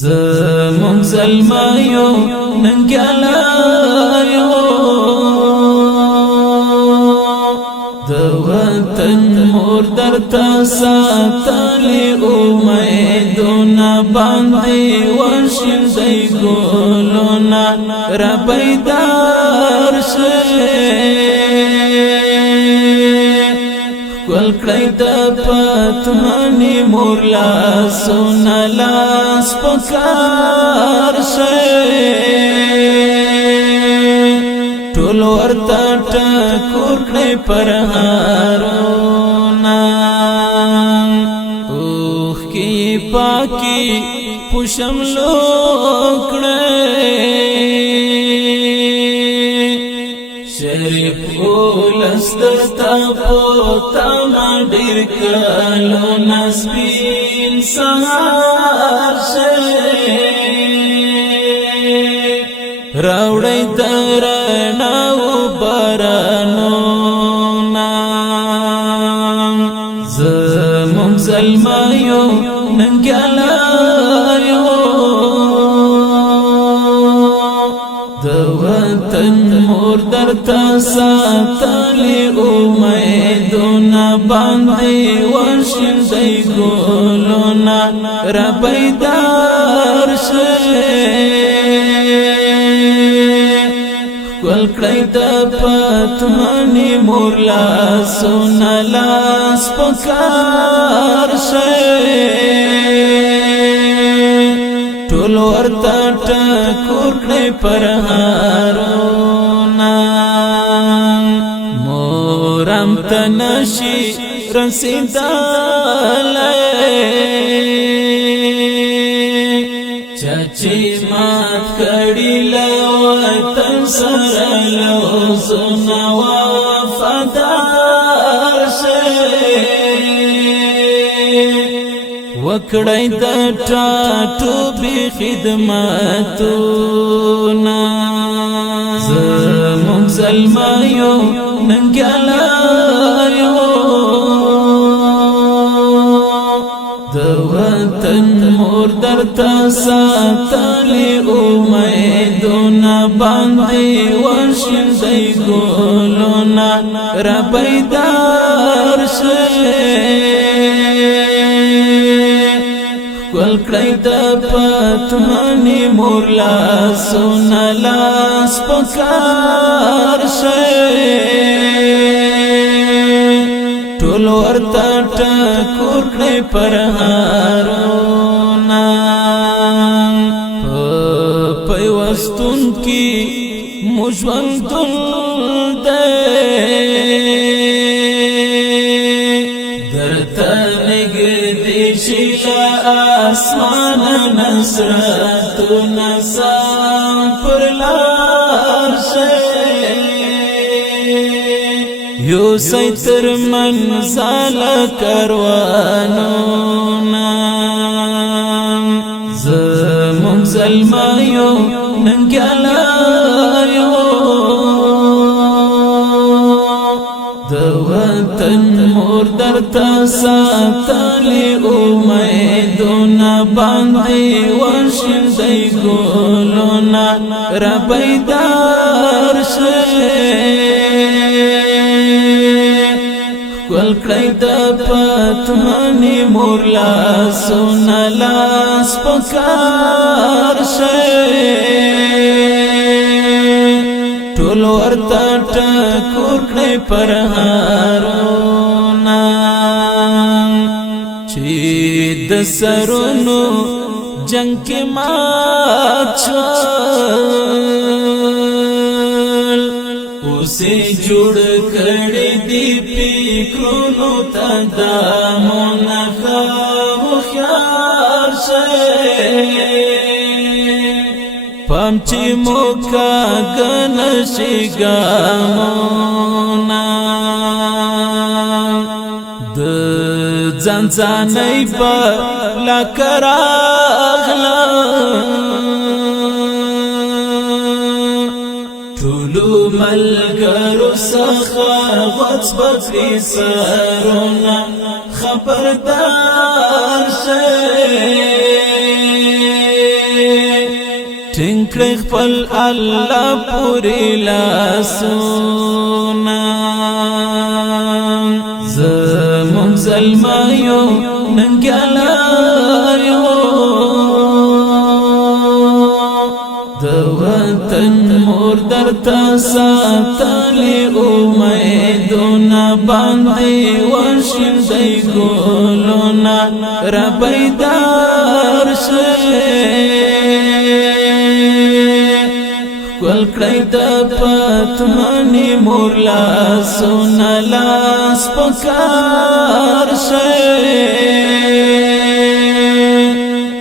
زمون زلمایو ننګلایو د وطن مور درته ساتلې امیدونه باندې وشیندې ګلونه را بیدار شي ګل کړی د پتمنې مور لاسونه لاس پکار شي ټول ورته ټکور کړی پر هارونه اوښکې پاکي پشملو کړی شریف اولس درتا پوتا ما ډیر کلو نسبین سهار شي راوړی درنا و بارانونا زمون زلمایو ننګلایو د وطن مور درته ساتلې امیدونه باندې وشیندې ګلونه را بیدار شي ګل کړی د پتمنې مور لاسونه لاس پکار شي ټول ورته ټکور کړی پر هارونه مورم ته نشي رسېدلی چاچی مات کړي له وطن سره لوزونه وفادار شي وکړی د ټاټوبې خدمتونه زمون زلمایو ننګلایو د وطن مور درته ساتلې امیدونه باندې وشیندې ګلونه را بیدار شي ګل کړی د پتمنې مور لاسونه لاس پکار شي ټول ورته ټکور کړی پر هارونه په پیوستون کې مو ژوندون دی درته نږدې شي له اسمانه نصرتونه سم پر لار شي یوسئ تر منزل کاروانونه زمون زلمایو ننګلایو د وطن مور درته ساتلې امیدونه باندې وشیندې ګلونه را بیدار شي ګل کړی د پتمنې مور لاسونه لاس پکار شي ټول ورته ټکور کړی پر هارونه چې د سرونو جنگ کې مات شول اوسې جوړ کړی دی فکرونو ته دامونه هوښیار شي پام چې موکا گنشي ګامونه د ځان ځانۍ په لکه راغلم ټولو ملګرو څخه غوڅ بکړي سرونه خبردار شئ ټینګ کړئ خپل الله پورې لاسونه زموږ زلمیو ننګیالیو د وطن مور درته ساتلې امیدونه باندې وشیندئ ګلونه را بیدار شئ ښکل کړئ د پتمنې مور لاسونه لاس په کار شئ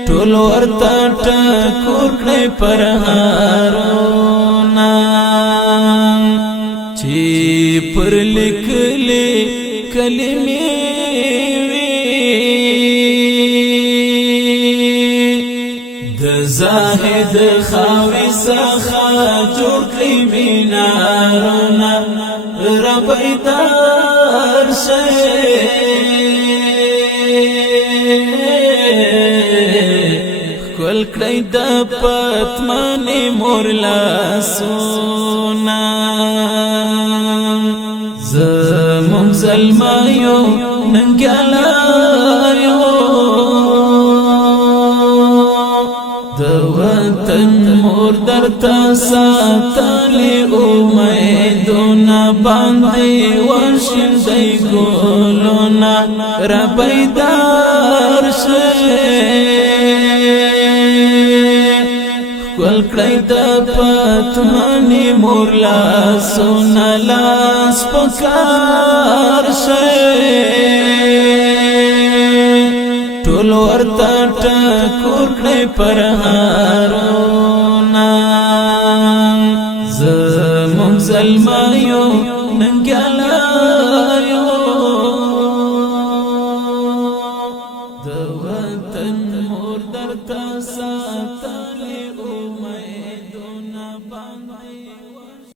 ټول ورته ټکور کړئ پرهارونه چې پر لیکلې کلمې زاهد خاوی څخه جوړ کړي مینارونه را بیدار شئ ښکل کړئ د پتمنې مور لاسونه زموږ زلمیو ننګیالیو د وطن مور درته ساتلې امیدونه باندې وشیندئ ګلونه را بیدار شئ ښکل کړئ د پتمنې مور لاسونه لاس په کار شئ ټول ورته ټکور کړئ پرهارونه زموږ زلمیو ننګیالیو د وطن مور درته ساتلې